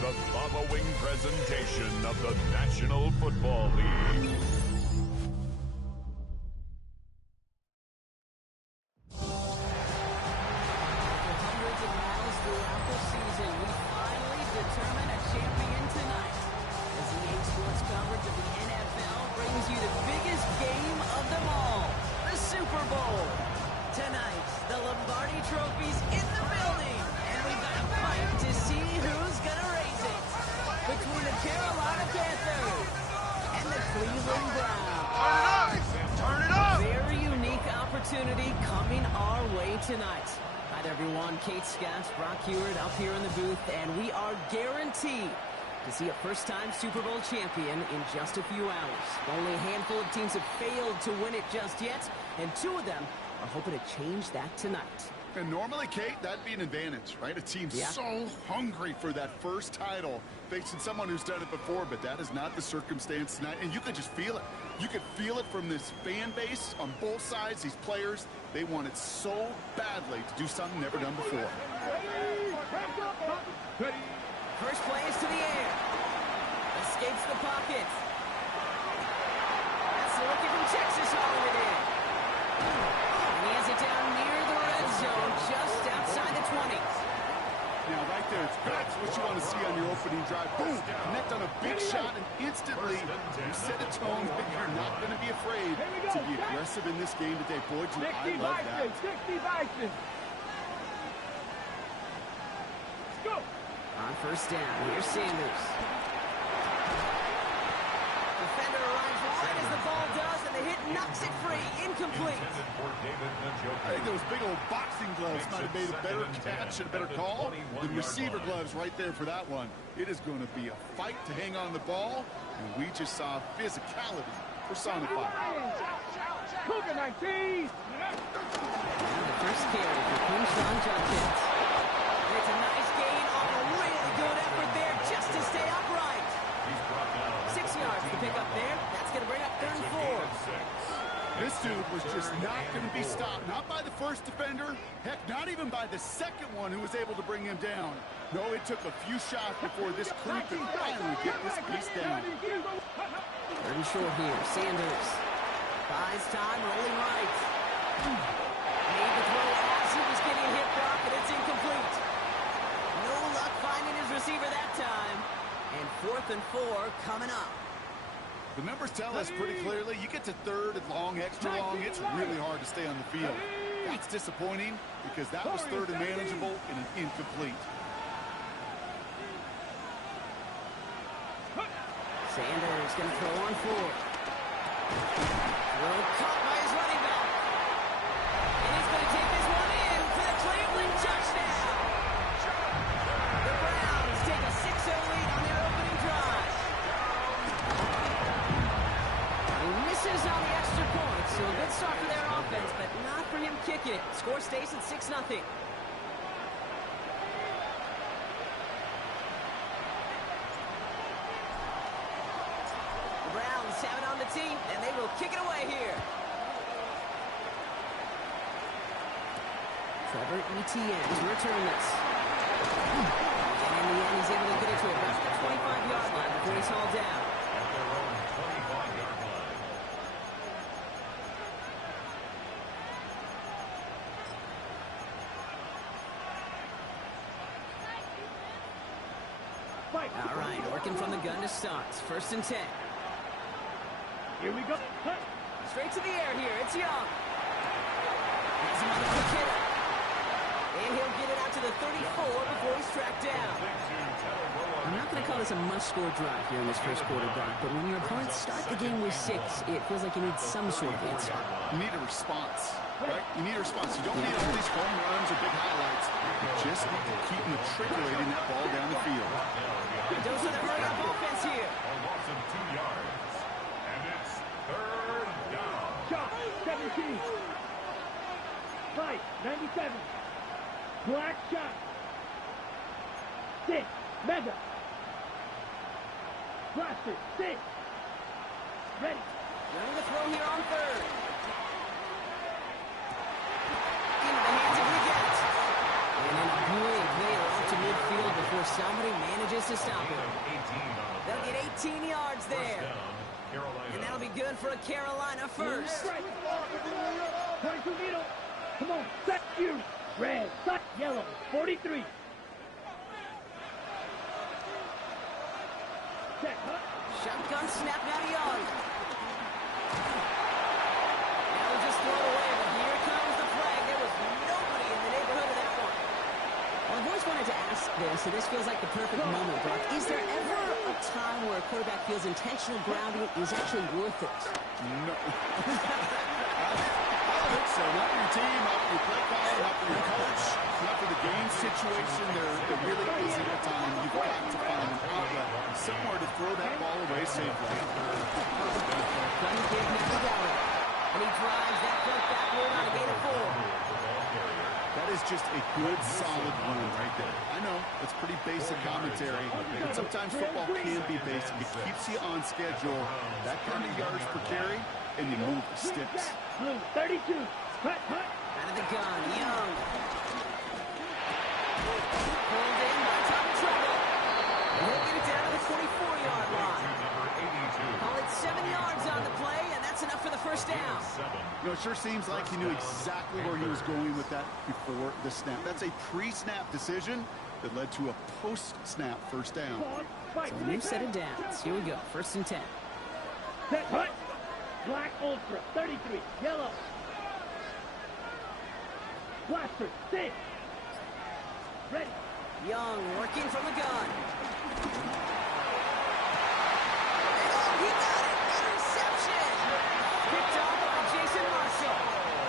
the following presentation of the National Football League. Hundreds of battles throughout the season, we finally determine a champion tonight. As EA Sports coverage of the NFL brings you the biggest game of them all, the Super Bowl. Tonight, the Lombardi Trophy's in the building, and we've got a fight to see who's gonna raise it. Between the Carolina Panthers and the Cleveland Browns. Turn it up! Very unique opportunity coming our way tonight. Hi there, everyone. Kate Scott, Brock Heward up here in the booth, and we are guaranteed to see a first-time Super Bowl champion in just a few hours. Only a handful of teams have failed to win it just yet, and two of them are hoping to change that tonight. And normally, Kate, that'd be an advantage, right? A team so hungry for that first title, facing someone who's done it before, but that is not the circumstance tonight, and you could just feel it. You could feel it from this fan base on both sides, these players. They want it so badly to do something never done before. First play is to the air. Escapes the pocket. That's looking from Texas hauling it in. And he has it down near the red zone, just outside the 20s. Now, right there, that's what you want to see on your opening drive. Boom! Connect on a big shot, and instantly you set a tone that you're not going to be afraid to be aggressive in this game today. Boy, do I love that. 60 Bison. Let's go. On first down, here's Sanders. Defender arrives right as the ball does, and the hit knocks it free. Incomplete. I think those big old boxing gloves might have made a better catch and a better call. The receiver gloves right there for that one. It is going to be a fight to hang on the ball, and we just saw physicality personified. Cougar 19. And the first carry for Quinshon Judkins. It's a nice gain on a really good effort there just to stay upright. 6 yards to pick up there. That's going to bring up 3rd and 4. This dude was just not going to be stopped. Not by the first defender. Heck, not even by the second one who was able to bring him down. No, it took a few shots before this crew could finally get this piece down. 3rd and short here. Sanders buys time, rolling right. Made the throw as he was getting hit, Brock, and it's incomplete. No luck finding his receiver that time. And 4th and 4 coming up. The numbers tell us pretty clearly, you get to 3rd and long, extra long, it's really hard to stay on the field. That's disappointing because that was 3rd and manageable and an incomplete. Sanders going to throw on 4th. Throw caught by his running back. And he's going to take this one in for the Cleveland touchdown. The Browns take a 6-0 lead on their opening drive. He misses on the extra point, so a good start for their offense, but not for him kicking it. Score stays at 6-0. The Browns have it on the tee, and they will kick it away here. Trevor Etienne to return this. And in the end, he's able to get it to about the 25-yard line before he's hauled down. All right, working from the gun to start. 1st and 10. Here we go. Straight to the air here. It's Young. Has him on the quick hitter. And he'll get it out to the 34 before he's tracked down. I'm not going to call this a must-score drive here in this first quarter, Brock, but when your opponents start the game with 6, it feels like you need some sort of answer. You need a response, right? You need a response. You don't need all these home runs or big highlights. You just need to keep matriculating that ball down the field. Those are the hurry-up offense here. A loss of 2 yards. And it's 3rd down. Shot 17. Right, 97. Black shot. 6. Mega. Blaster. 6. Ready. Running the throw here on 3rd. Into the hands of Leggett. And then a brilliant play off to midfield before somebody manages to stop him. They'll get 18 yards there. And that'll be good for a Carolina first. 22 middle. Come on, set you. Red, set yellow, 43. Check, huh? Shotgun snap now to Young. Now we'll just throw it away, but here comes the flag. There was nobody in the neighborhood of that one. Well, I've always wanted to ask this, and this feels like the perfect moment, Brock. Is there ever a time where a quarterback feels intentional grounding is actually worth it? No. I don't think so. Not for your team, not for your play call, not for your coach, not for the game situation. There really isn't a time. You've got to find an outlet, somewhere to throw that ball away safely. Running kick now to Gallup. And he drives that foot backward on a gain of 4. That is just a good, solid run right there. I know, it's pretty basic commentary, but sometimes football can be basic. It keeps you on schedule, that kind of yards per carry, and you move the sticks. Blue, 32. Cut, cut. Out of the gun, Young. Pulled in by Tom Trouble. He'll get it down to the 24-yard line. Call it 7 yards on the play, and that's enough for the first down. You know, it sure seems like he knew exactly where he was going with that before the snap. That's a pre-snap decision that led to a post-snap first down. So a new set of downs. Here we go, 1st and 10. Set, cut. Black Ultra, 33. Yellow. Blaster, 6. Ready. Young working from the gun. Oh, he got it! Interception! Picked off by Jason Marshall.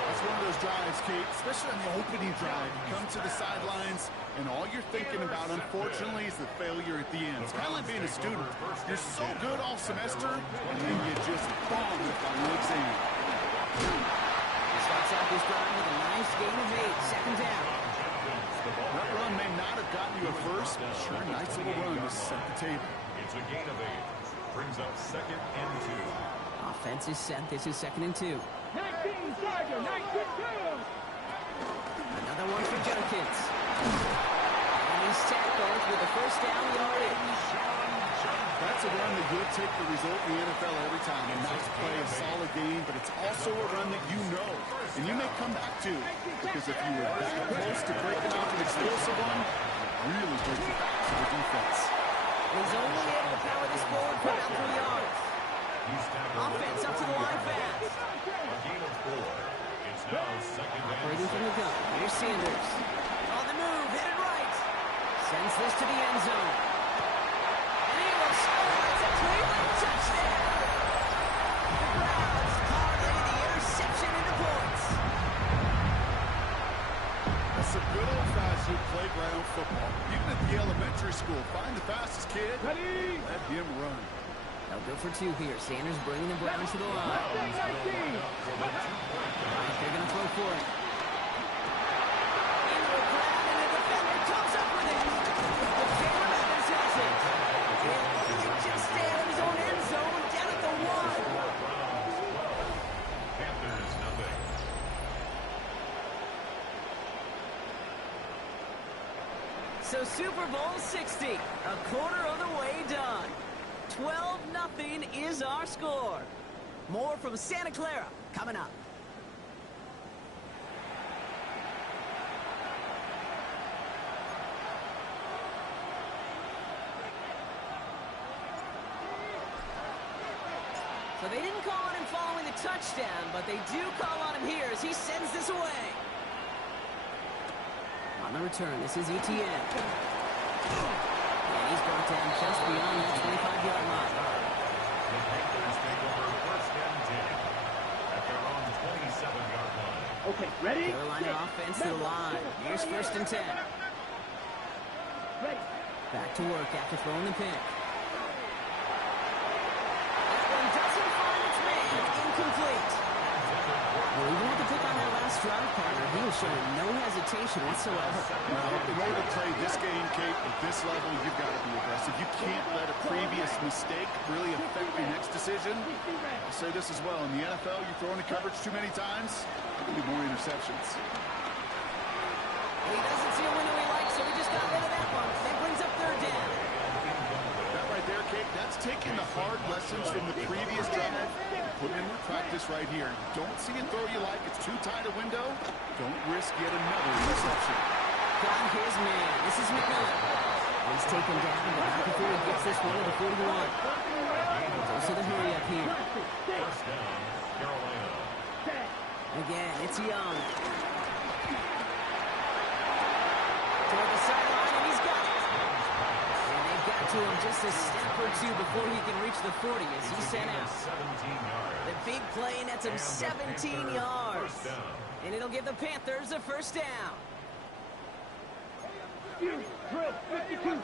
That's one of those drives, Kate, especially on the opening drive. You come to the sidelines, and all you're thinking about, unfortunately, is the failure at the end. It's kind of like being a student. You're so good all semester, and then you just bomb the final exam. He starts out this drive with a nice gain of 8, 2nd down. That run may not have gotten you a first, but sure, a nice little run to set the table. It's a gain of 8. Brings up 2nd and 2. Offense is set. This is 2nd and 2. 19, Dodger, 19-2. Another one for Jenkins. And he's tackled with a first down yardage. That's a run that would take the result in the NFL every time. A nice play, a solid game, but it's also a run that you know, and you may come back to, because if you were that close to breaking off an explosive one, it really brings it back to the defense. He's only able to power this forward for about 3 yards. Offense up to the line fast. A gain of 4. It's now 2nd and Operating from the gun. Here's Sanders. On the move, headed right. Sends this to the end zone. And he will score. It's a Cleveland touchdown. The Browns parlay the interception into points. That's some good old-fashioned playground football. Even at the elementary school, find the fastest kid, Ready. let him run. They'll go for 2 here. Sanders bringing the Browns to the line. 19. They're going to throw for it. Into a grab, and the defender comes up with it. The Cameron Evans has it. And only just stay out of his own end zone, down at the 1. Panthers nothing. So Super Bowl 60, a quarter of the way done. 12-0 is our score. More from Santa Clara coming up. So they didn't call on him following the touchdown, but they do call on him here as he sends this away. On the return, this is Etienne. And he's brought down just beyond that 25-yard line. The Panthers take over 1st and 10 at their own 27-yard line. Okay, ready. Carolina offense to the line. Here's 1st and 10. Ready. Back to work after throwing the pick. That one doesn't find its man. Incomplete. Well, even with the pick on that last drive, partner, he was showing no hesitation whatsoever. Well, in order to play this game, Kate, at this level, you've got to be aggressive. You can't let a previous mistake really affect your next decision. I'll say this as well. In the NFL, you throw into coverage too many times, there'll be more interceptions. He doesn't see a window he likes, so he just got rid of that punt. That brings up third down. That right there, Kate, that's taking the hard lessons from the previous drive and putting them in practice right here. Don't see a throw you like. It's too tight a window. Don't risk yet another interception. Got his man. This is McMillan. He's taken down, but not before he gets this one to the 41. Goes to the hurry up here. First down, Carolina. Again, it's Young. Toward the sideline, and he's got it. And they got to him just a step or two before he can reach the 40 as he's sent out. 17 yards. The big play nets him 17 yards. First down. And it'll give the Panthers a first down. Drill 52.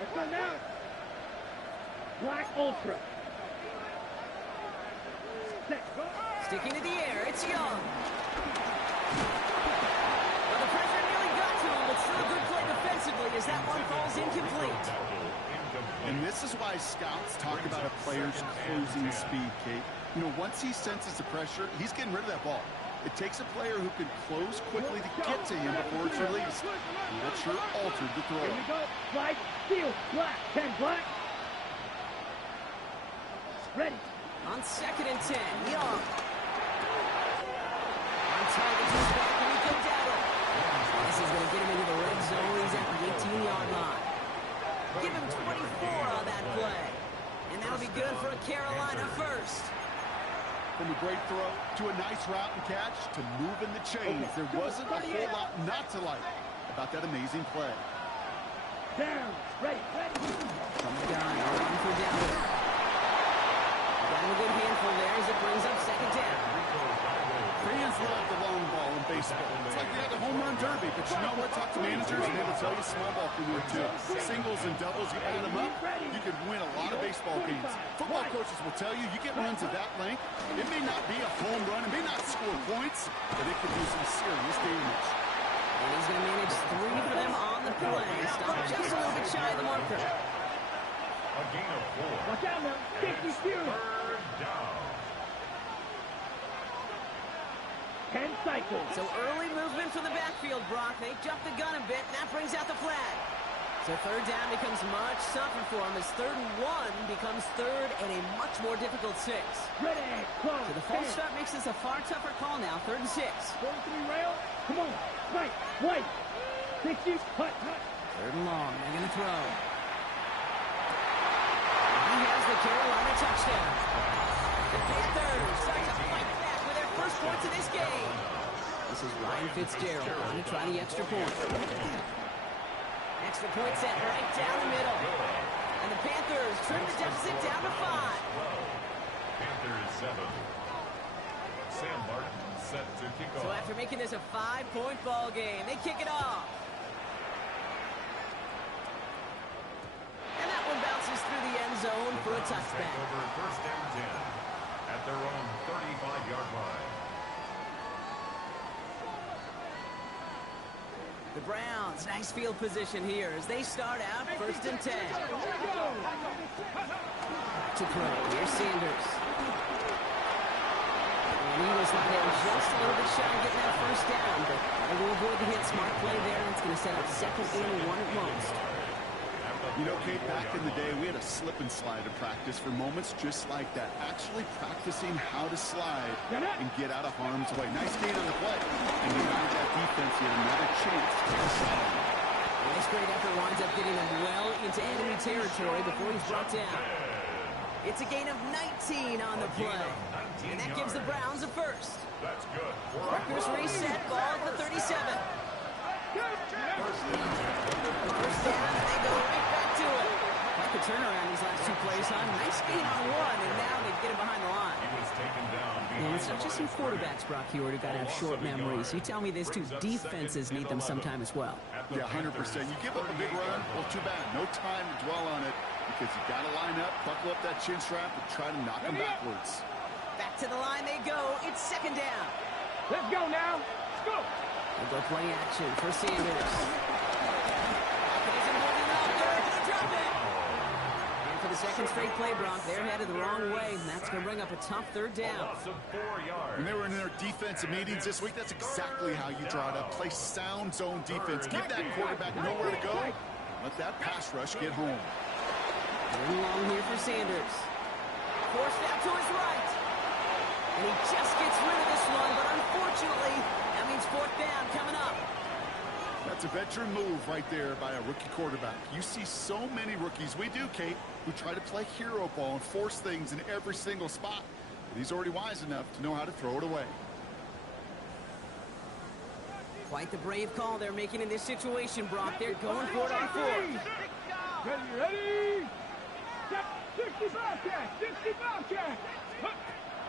Let's go now. Black Ultra. Sticking to the air, it's Young. Well, the pressure nearly got to him, but still a good play defensively as that one falls incomplete. And this is why scouts talk about a player's closing speed, Kate. You know, once he senses the pressure, he's getting rid of that ball. It takes a player who can close quickly to get to him before it's released. And that sure altered the throw. Here we go. Slide, steal, black, 10 black. Ready. On 2nd and 10, Young. On target to his back, and he can double. This is going to get him into the red zone. He's at the 18-yard line. Give him 24 on that play. And that'll be good for a Carolina first. From a great throw to a nice route and catch to moving the chains. There wasn't a whole lot not to like about that amazing play. Down. Ready. From the gun, on for down. Got him a good handful there as it brings up 2nd down. Fans love the long ball in baseball. It's like they had the home run derby, but you know what? Talk to managers and they will tell you small ball can work too. Singles and doubles, you add them up, you could win a lot of baseball games. Football coaches will tell you, you get runs of that length, it may not be a home run, it may not score points, but it could do some serious damage. And he's going to manage 3 for them on the play. Stop just a little bit shy of the marker. A gain of 4. Watch out now. 50 steering. Third down. 10 cycles. So early movement from the backfield, Brock. They jumped the gun a bit, and that brings out the flag. So 3rd down becomes much tougher for him as 3rd and 1 becomes 3rd and a much more difficult 6. Ready. Close. So the false start makes this a far tougher call now. 3rd and 6. 43 rail. Come on. Right. White. 60. Hut. 3rd and long. They're going to throw. He has the Carolina touchdown. The Panthers start to fight back with their first points of this game. This is Ryan Fitzgerald going to try the extra point. Extra point set right down the middle. And the Panthers trim the deficit down to 5. Panthers 7. Sam Martin set to kick So off. after making this a 5-point ball game, they kick it off. And that one bounces through the end zone for a Take touchback. over 1st and 10 at their own 35-yard line. The Browns, nice field position here as they start out 1st and 10. To throw, here's Sanders. And he was not in just a little bit shy of getting that first down, but they will avoid the hit. Smart play there, and it's going to set up 2nd and 1 at most. You know, Kate, back in the day, we had a slip and slide in practice for moments just like that. Actually practicing how to slide and get out of harm's way. Nice gain on the play. And you give that defense yet another chance to get a shot on him. And this great effort winds up getting him well into enemy territory before he's brought down. It's a gain of 19 on the play. And that gives the Browns a first. That's good. Rutgers reset, ball at the 37. First down, and they go right back to it. Like the turnaround these last 2 plays, huh? Nice gain on 1, and now they get him behind the line. He was taken down. And it's not just some quarterbacks, Brock, here who got to have short memories. You tell me these 2 defenses need them sometime as well. Yeah, 100%. You give up a big run, well, too bad. No time to dwell on it because you got to line up, buckle up that chin strap, and try to knock them backwards. Back to the line they go. It's 2nd down. Let's go now. Let's go. They'll go play action for Sanders. Isn't holding up. They're going to drop it. And for the the second straight play, Brock. They're headed the wrong way, and that's going to bring up a tough third down. Loss of 4 yards. When they were in their defensive meetings this week, that's exactly how you draw it up. Play sound zone defense. Give that quarterback nowhere to go. Let that pass rush get home. Going long here for Sanders. Forced out to his right. And he just gets rid of this one, but unfortunately, that means fourth down coming up. That's a veteran move right there by a rookie quarterback. You see so many rookies, we do, Kate, who try to play hero ball and force things in every single spot. But he's already wise enough to know how to throw it away. Quite the brave call they're making in this situation, Brock. They're going for it on fourth. Ready? 60 Bobcat! 60 Bobcat!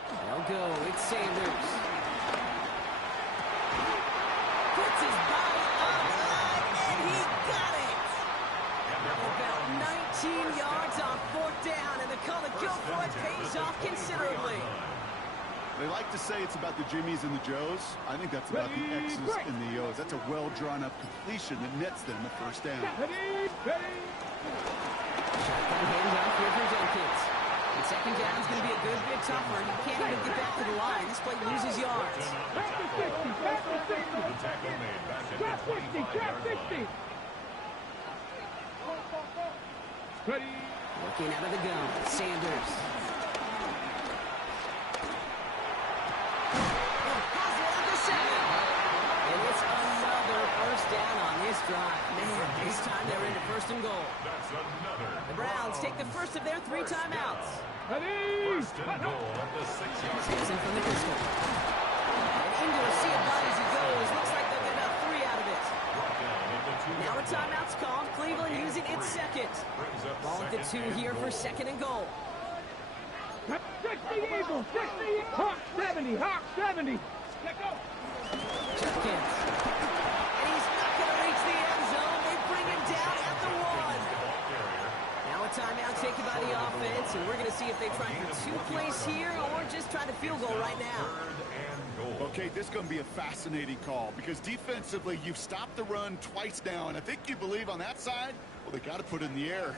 They'll go. It's Sanders. Puts his body on the line, and he got it. About 19 yards on fourth down, and the call to go for it pays off considerably. They like to say it's about the Jimmies and the Joes. I think that's about the X's and the O's. That's a well-drawn-up completion that nets them the first down. Ready? Shotgun handoff here for Jenkins. And second down is going to be a good bit tougher. He can't even get back to the line. This play loses yards. Back to 60! Back to 60! The tackle made back at Trap the 60! 25-yard Trap line. 60! Ready? Looking out of the gun. Sanders. Has it at the 7. And it's another first down on this drive. Man, this time they're into first and goal. That's another. The Browns take the first of their 3 timeouts. Ready? First and goal at the 6-yard line. Simpson from the pistol. And into a sea of bodies he goes. Looks like they'll get about 3 out of it. Brought down at the 2-yard Now a line. timeout's called. Cleveland using its second. Brings up Ball at the 2 second here and for goal. second and goal. 60 Eagles! 60! Hawk 70! Hawk 70! Let go! Jenkins. And he's not going to reach the end zone. They bring him down at the 1. Now a timeout taken by the offense, and we're going to see if they try for 2 plays here or just try the field goal right now. Third and goal. Okay, this is going to be a fascinating call because defensively, you've stopped the run twice now, and I think you believe on that side, well, they got to put it in the air.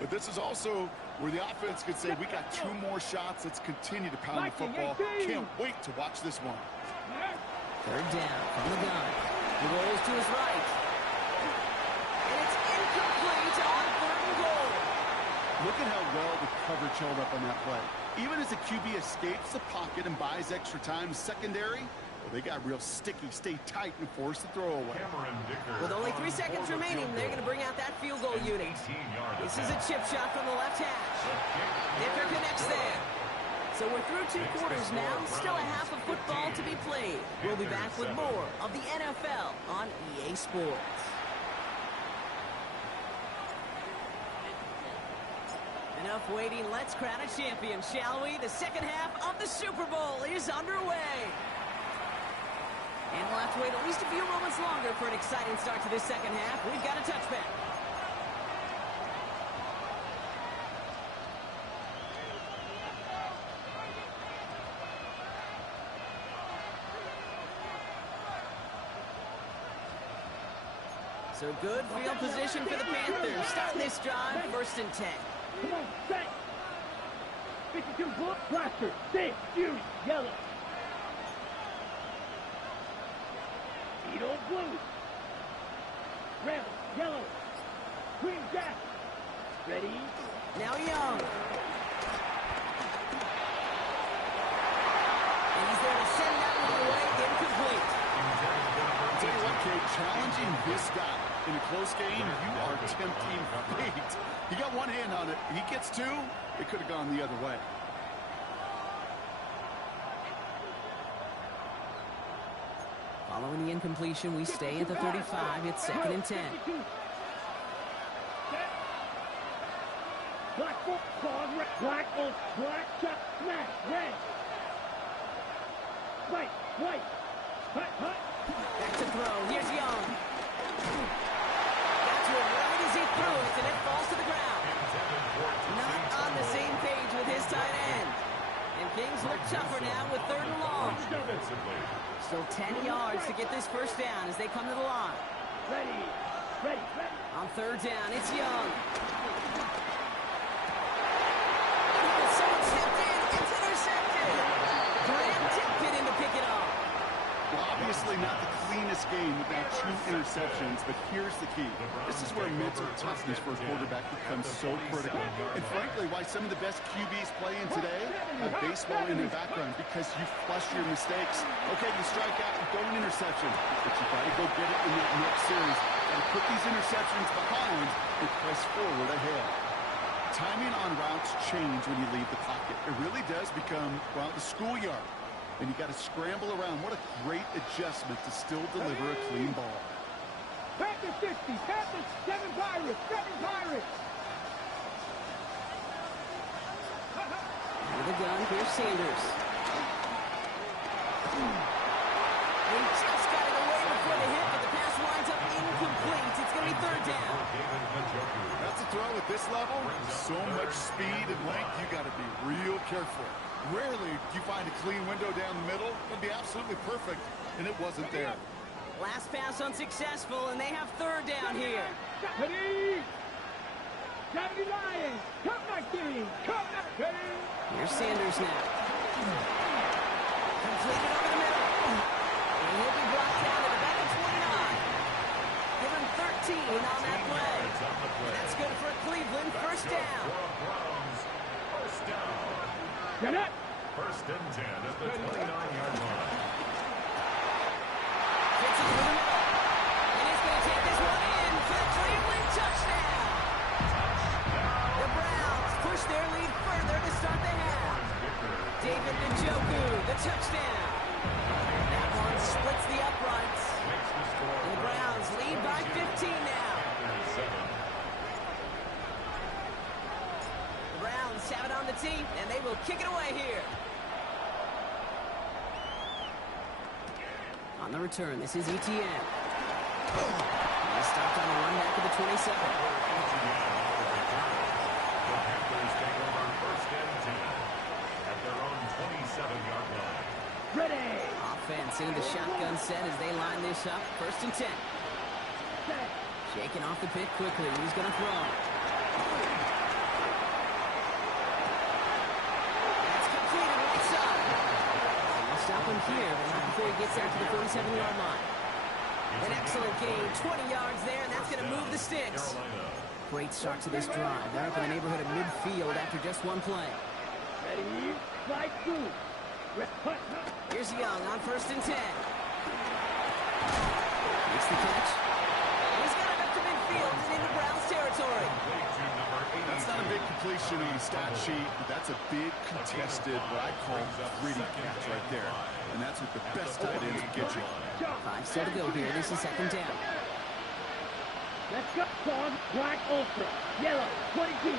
But this is also where the offense could say, we got 2 more shots. Let's continue to pound the football. Can't wait to watch this one. Third down from the gun. He rolls to his right. And it's incomplete on third and goal. Look at how well the coverage held up on that play. Even as the QB escapes the pocket and buys extra time secondary, well, they got real sticky, stay tight, and force the throw away. Cameron Dicker. With only 3 seconds remaining, they're going to bring out that field goal unit. 18-yard This is a chip shot from the left hash. Dicker connects there. So we're through 2 quarters now. Still a half of football to be played. We'll be back with more of the NFL on EA Sports. Enough waiting. Let's crown a champion, shall we? The second half of the Super Bowl is underway. And we'll have to wait at least a few moments longer for an exciting start to this second half. We've got a touchback. So good field position for the Panthers. Starting this drive, 1st and 10. Come on, set! 52 blue, blaster, 6, Fury, yellow. Edo blue. Rebel, yellow. Green jack. Ready? Now Young. And he's there to send that one away, incomplete. Tell you what, Kate, challenging this guy in a close game, you are tempting fate. He got one hand on it. He gets 2. It could have gone the other way. Following the incompletion, we stay at the 35. It's 2nd and 10. Black bolt, pause, red, black bolt, black shot, smash, red. White, white, hut, hut. Back to throw. Here's Young. Got to him right as he threw it, and it falls to the ground. Not on the same page with his tight end. And things look tougher now with 3rd and long. Still 10 yards to get this first down as they come to the line. Ready, ready, ready. On 3rd down, it's Young. offense, but here's the key. This is where mental toughness for a quarterback becomes so critical. And frankly, why some of the best QBs playing today have baseball in their background, because you flush your mistakes. Okay, you strike out and throw an interception, but you got to go get it in that next series. Got to put these interceptions behind and press forward ahead. Timing on routes change when you leave the pocket. It really does become, well, the schoolyard. And you got to scramble around. What a great adjustment to still deliver a clean ball. Panthers 60, Panthers 7 Pirates, 7 Pirates. With the gun, here's Sanders. He just got it away before the hit, but the pass winds up incomplete. It's going to be third down. That's a throw at this level. So much speed and length, you got to be real careful. Rarely do you find a clean window down the middle. It'd be absolutely perfect, and it wasn't there. Last pass unsuccessful, and they have third down here. Ready? Johnny Lions, come back, Kitty. Come back, Kitty. Here's Sanders now. Completed over the middle. And he'll be brought down to the back of 29. Give him 13 on that play. And that's good for Cleveland. First down. Get up. First and 10 at the 29-yard line. Fits it through the middle. And he's going to take this one in for the Cleveland touchdown. The Browns push their lead further to start the half. David Njoku, the touchdown. That one splits the uprights. And the Browns lead by 15 now. The Browns have it on the tee, and they will kick it away here. On the return, this is ETN. He stopped on the run back of the 27. The Panthers take over first and 10 at their own 27-yard line. Ready. Offense into the shotgun set as they line this up. First and 10. Set. Shaking off the pick quickly. He's going to throw. That's completed right side. And they'll stop him here, but not before he gets out to the 47-yard line. An excellent gain. 20 yards there, and that's going to move the sticks. Great start to this drive. They're up in the neighborhood of midfield after just one play. Ready. Slide through. Here's Young on first and 10. Makes the catch. He's got it up to midfield and into Browns territory. That's not a big completion on a stat sheet, but that's a big contested, what I call gritty catch right there. And that's what the best tight ends will get you. 5 still to go here. This is second down. Let's go. Song, black, ultra, yellow, 22.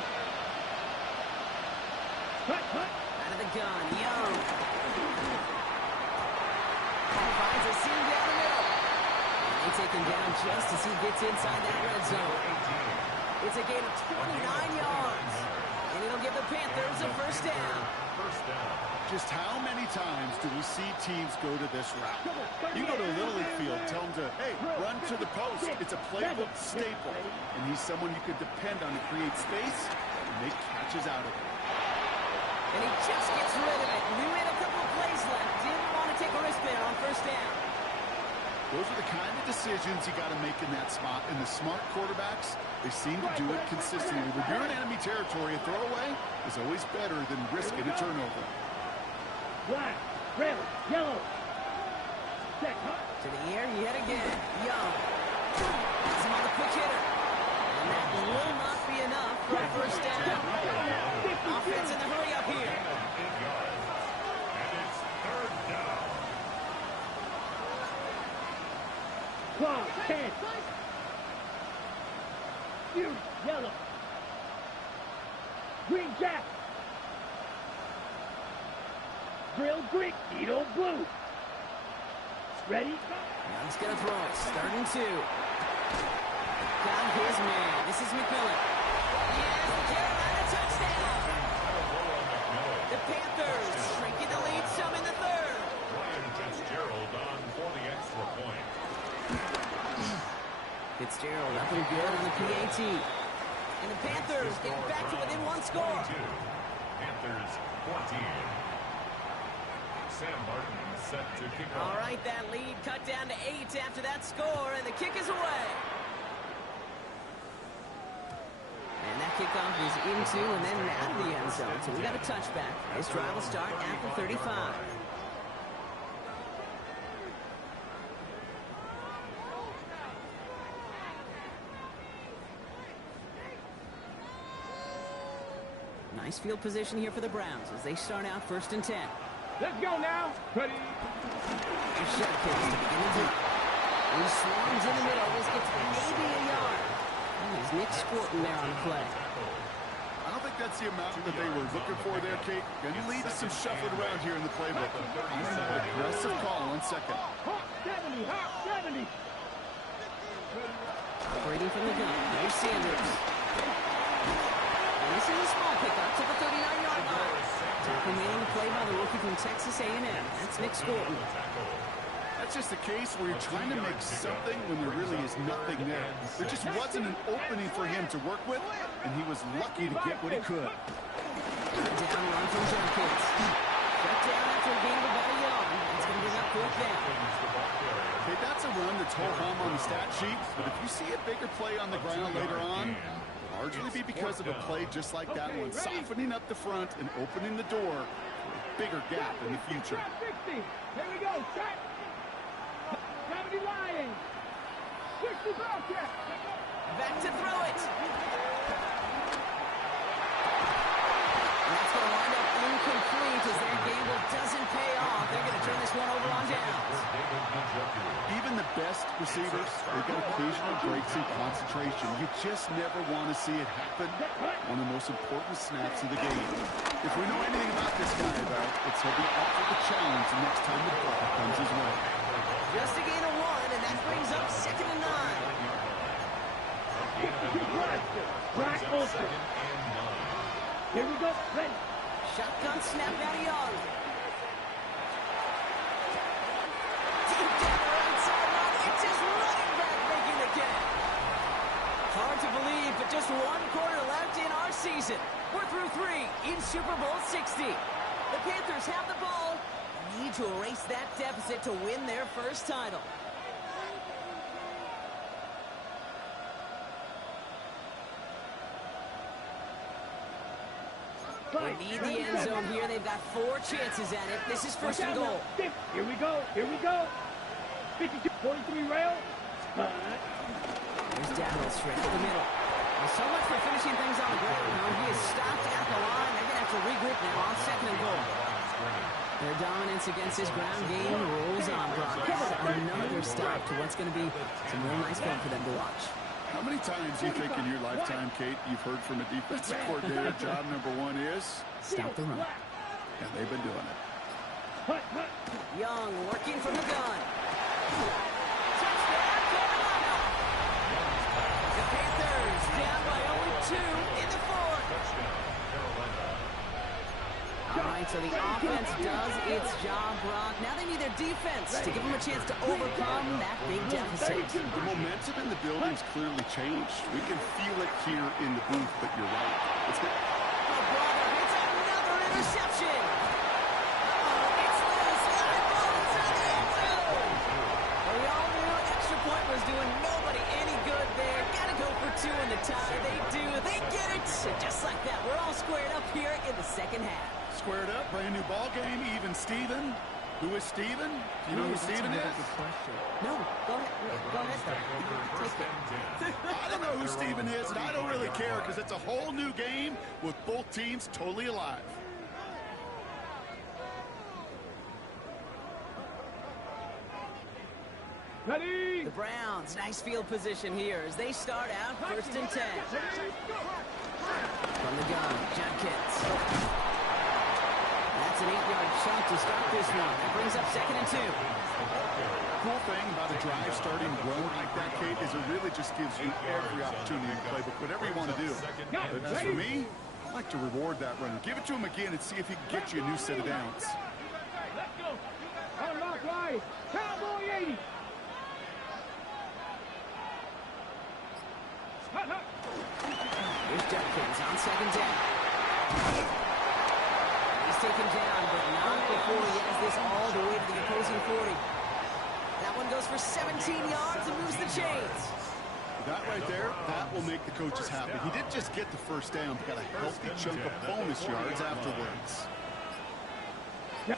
Cut. Out of the gun, Young. Finds a seam down the middle. And they take him down just as he gets inside that red zone. It's a gain of 29 yards. And it'll give the Panthers a first down. Just how many times do we see teams go to this route? You go to a Little League field, tell them to, hey, run to the post. It's a playbook staple. And he's someone you could depend on to create space and make catches out of it. And he just gets rid of it. We had a couple of plays left. Didn't want to take a risk there on first down. Those are the kind of decisions you got to make in that spot. And the smart quarterbacks, they seem to do it consistently. When you're in enemy territory, a throwaway is always better than risking a turnover. Black, red, yellow. Set. To the air yet again. Young. Has him on the quick hitter. And that will not be enough for a first down. Offense in the hurry up here. And it's third down. Clock, 10. You, yellow. Green jack. Grill green, needle blue. Ready? Young's going to throw it. Third and 2. Got his man. This is McMillan. He has the Carolina touchdown. The Panthers shrinking the lead some in the third. Ryan Fitzgerald on for the extra point. Fitzgerald up and good on the PAT. And the Panthers get back to within one score. 22. Panthers 14. Sam Martin set to kick off. All right, that lead cut down to 8 after that score, and the kick is away. And that kickoff is into and then out of the end zone, so we got a touchback. This drive will start at the 35. Nice field position here for the Browns as they start out 1st and 10. Let's go now. Ready. Shot kicks to begin the drive. He swarms in the middle. This gets maybe a yard. And there's Nick Scorton there on the play. I don't think that's the amount that they were looking for there, Kate. Going to lead to some shuffling around here in the playbook. Aggressive call on 2nd. Hawk 70. Hawk 70. Operating from the gun. There's Sanders. And this is a small pickup to the 39-yard line. Tackle made on the play by the rookie from Texas A&M. That's Nick Scorton. That's just a case where you're trying to make something when there really is nothing there. There just wasn't an opening for him to work with, and he was lucky to get what he could. Down run from Jenkins. Shut down after a gain of about a yard. It's going to bring up 4th down. Okay, that's a run that's ho-hum on the stat sheet, but if you see a bigger play on the ground later on, largely be because of a play just like that one, softening up the front and opening the door for a bigger gap in the future. 60. Here we go. Check. 70 Lions. 60 Bobcats. Back to throw it. And that's going to wind up incomplete as their gamble doesn't pay off. They're going to turn this one over on downs. Even the best receivers, they've got occasional breaks in concentration. You just never want to see it happen on the most important snaps of the game. If we know anything about this guy, though, it's he'll be up for the challenge the next time the ball comes his way. Just a gain of 1, and that brings up 2nd and 9. Black Ulster. Here we go. Ready. Shotgun snap out of Young. Deep down the right sideline. It's his running back making the catch. Hard to believe, but just 1 quarter left in our season. We're through 3 in Super Bowl 60. The Panthers have the ball. Need to erase that deficit to win their first title. They need the end zone here. They've got 4 chances at it. This is 1st and goal. Here we go. Here we go. 52, 43 rail. There's Dowdle straight to the middle. Well, so much for finishing things on the ground. Now he is stopped at the line. They're going to have to regroup now on 2nd and goal. Their dominance against this ground game rolls on, Brock. Another stop to what's going to be some real nice fun for them to watch. How many times do you think in your lifetime, Kate, you've heard from a defensive coordinator, job number 1 is? Stop the run. And they've been doing it. Young working from the gun. Touchdown, Carolina. The Panthers down by only 2 in the 4th. All right, so the offense does its job, Brock. Now they need their defense to give them a chance to overcome that big deficit. The momentum in the building's clearly changed. We can feel it here in the booth, but you're right. It's been... Oh, brother, it's another interception. It's loose. Live ball inside the end zone. Well, we all knew extra point was doing nobody any good there. Got to go for 2 in the tie. They do. They get it. And just like that, we're all squared up here in the 2nd half. Squared up, brand new ball game, even Steven. Who is Steven? Do you know who Steven is? No, go ahead. Go ahead. Take it. I don't know who Steven is, and I don't really care because it's a whole new game with both teams totally alive. Ready. The Browns, nice field position here as they start out 1st and 10. From the gun, Jenkins. That's an 8-yard chunk to start this one. That brings up 2nd and 2. Cool thing about a drive starting run like that, Kate, is it really just gives you every opportunity to play, but whatever you want to do. But as for me, I like to reward that runner. Give it to him again and see if he can get you a new set of downs. Let's go. Unlock right. Cowboy 80. Here's Jenkins on 2nd down. He's taken down, but not before he has this all the way to the opposing 40. That one goes for 17 yards and moves the chains. That right there, that will make the coaches happy. He didn't just get the first down, but got a healthy chunk of bonus yards afterwards. Going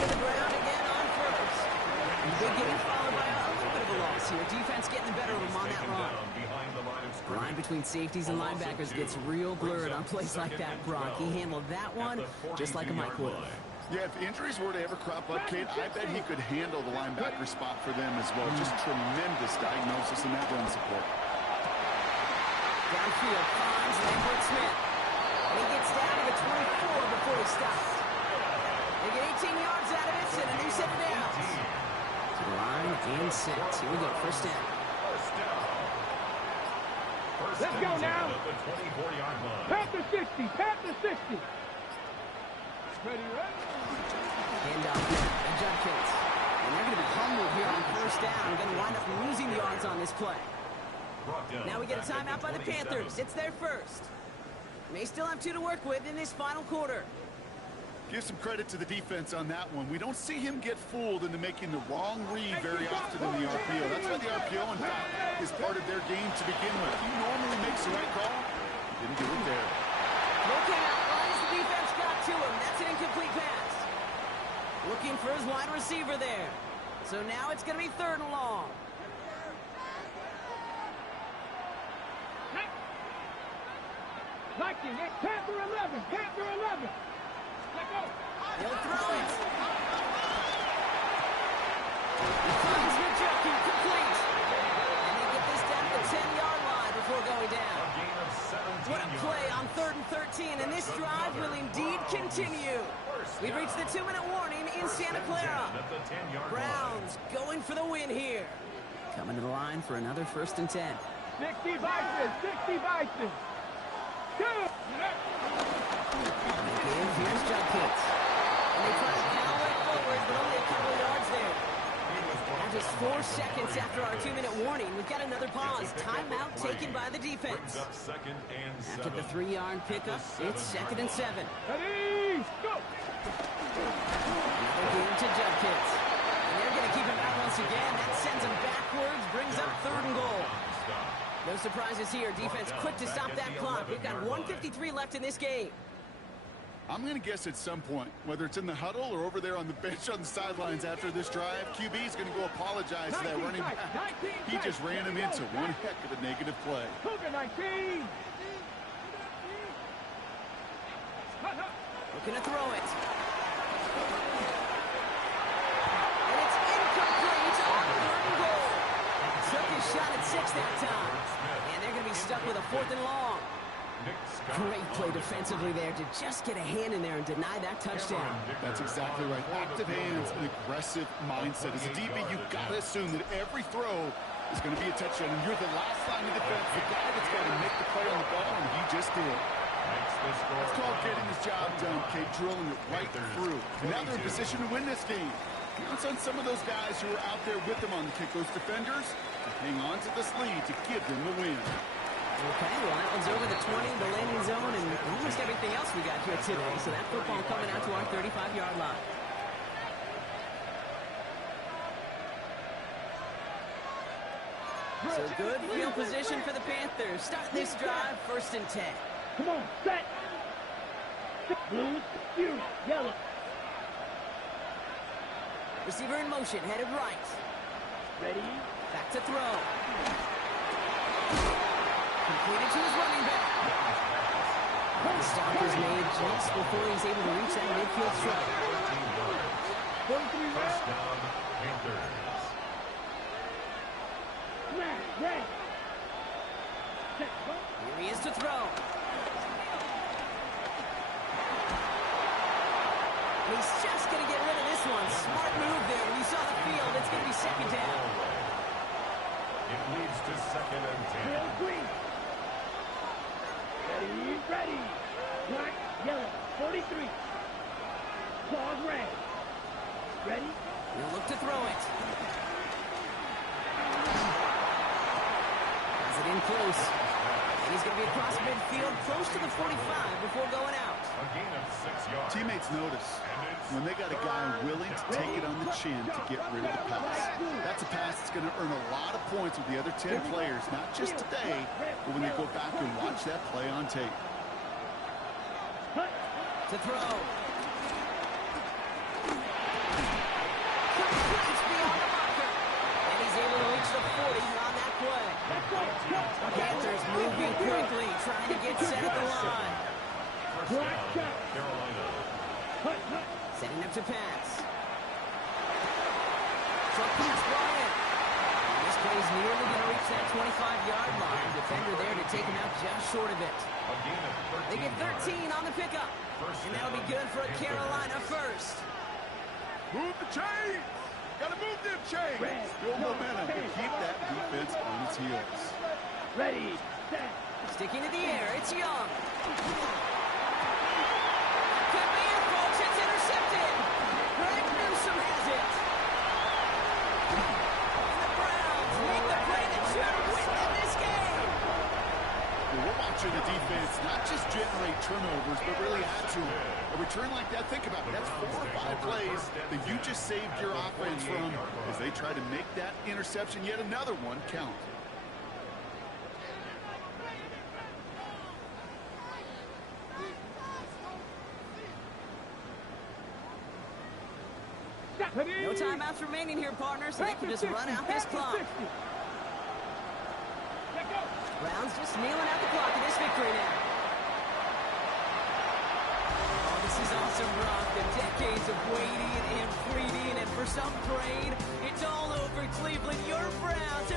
to the ground again on first. Big game followed by a little bit of a loss here. Defense getting the better of him on that run. The line between safeties and linebackers gets real blurred on plays like that, Brock. He handled that one just like a Mike would have. Yeah, if injuries were to ever crop up, Kate, I bet he could handle the linebacker spot for them as well. Just tremendous diagnosis in that run support. Downfield finds Lambert Smith. And he gets down to the 24 before he stops. They get 18 yards out of it and a new set of downs. To the line and set. Here we go, first down. Let's go now. Panther 60, Panther 60. Ready, ready. Handoff now, and Judkins. And they're going to be humbled here on first down. Going to wind up losing yards on this play. Now we get a timeout by the Panthers. It's their first. May still have 2 to work with in this final quarter. Give some credit to the defense on that one. We don't see him get fooled into making the wrong read very often in the RPO. That's why the RPO, in fact, is part of their game to begin with. He normally makes the right call. He didn't do it there. Looking out, runs the defense got to him. That's an incomplete pass. Looking for his wide receiver there. So now it's going to be 3rd and long. Liking it. Panther 11, Panther 11. Let go. He'll throw it. He finds Majuki, complete. And they get this down to the 10-yard line before going down. What a play on 3rd and 13, and this drive will indeed continue. We've reached the 2-minute warning in Santa Clara. Browns going for the win here. Coming to the line for another 1st and 10. 60 Bison, 60 Bison. Here's Judkins. And they try to power it forward, but only a couple of yards there. Now just 4 seconds after our 2-minute warning, we've got another pause. Timeout taken by the defense. After the 3-yard pickup, it's 2nd and 7. Ready, go. Another game to Judkins. And they're going to keep him out once again. That sends him backwards, brings up 3rd and goal. No surprises here. Defense quick to stop that clock. We've got 1:53 left in this game. I'm going to guess at some point, whether it's in the huddle or over there on the bench on the sidelines after this drive, QB is going to go apologize to that running back. He just ran him into one heck of a negative play. Cougar 19. Looking to throw it. And it's incomplete on 3rd and goal. Took his shot at 6 that time. And they're going to be stuck with a 4th and long. Great play defensively there to just get a hand in there and deny that touchdown. That's exactly right. Active hands and aggressive mindset. As a DB, you've got to assume that every throw is going to be a touchdown. And you're the last line of defense, the guy that's got to make the play on the ball, and he just did. That's called getting his job done, Kate, drilling it right through. And now they're in position to win this game. Counts on some of those guys who are out there with them on the kick, those defenders, to hang on to this lead to give them the win. Okay, well, that one's over the 20, the landing zone, and almost everything else we got here today. So that football coming out to our 35-yard line. So good field position for the Panthers. Start this drive, 1st and 10. Come on, set. Blue, you, yellow. Receiver in motion, headed right. Ready. Back to throw. Completed to his running back. The stop is made just before he's able to reach that midfield strike. 43 First down, Panthers. Red. Here he is to throw. He's just going to get rid of this one. Smart move there. When you saw the field, it's going to be 2nd down. It leads to 2nd and 10. Ready. Black, yellow, 43. Claws red. Ready. He'll look to throw it. Has it in close. He's going to be across midfield, close to the 45 before going out. A gain of 6 yards. Teammates notice when they got a guy willing to take it on the chin to get rid of the pass. That's a pass that's going to earn a lot of points with the other 10 players, not just today, but when they go back and watch that play on tape. To throw. Completes beyond the marker. And he's able to reach the 40 on that play. Panthers moving quickly, trying to get set at the line. First down, Carolina. Setting up to pass. Keeps Bryant. And this play is nearly going to reach that 25-yard line. Defender there to take him out just short of it. A gain of 13 They get 13 on the pickup. And that'll be good for a Carolina first. Move the chains! Gotta move them chains! Build momentum to keep that defense on its heels. Ready, set. Sticking to the air, it's Young. Could be it, folks. It's intercepted. Greg Newsome has it. And the Browns make the play that should win them this game. Well, we're watching the defense not just generate turnovers, but really add to it. A return like that, think about it. That's 4 or 5 plays that you just saved your offense from as they try to make that interception, yet another one, count. No timeouts remaining here, partners, so they can just run out this clock. Browns just kneeling out the clock in this victory now. Oh, this is awesome, Brock. The decades of waiting and pleading and for some praying, it's all over, Cleveland. Your Browns have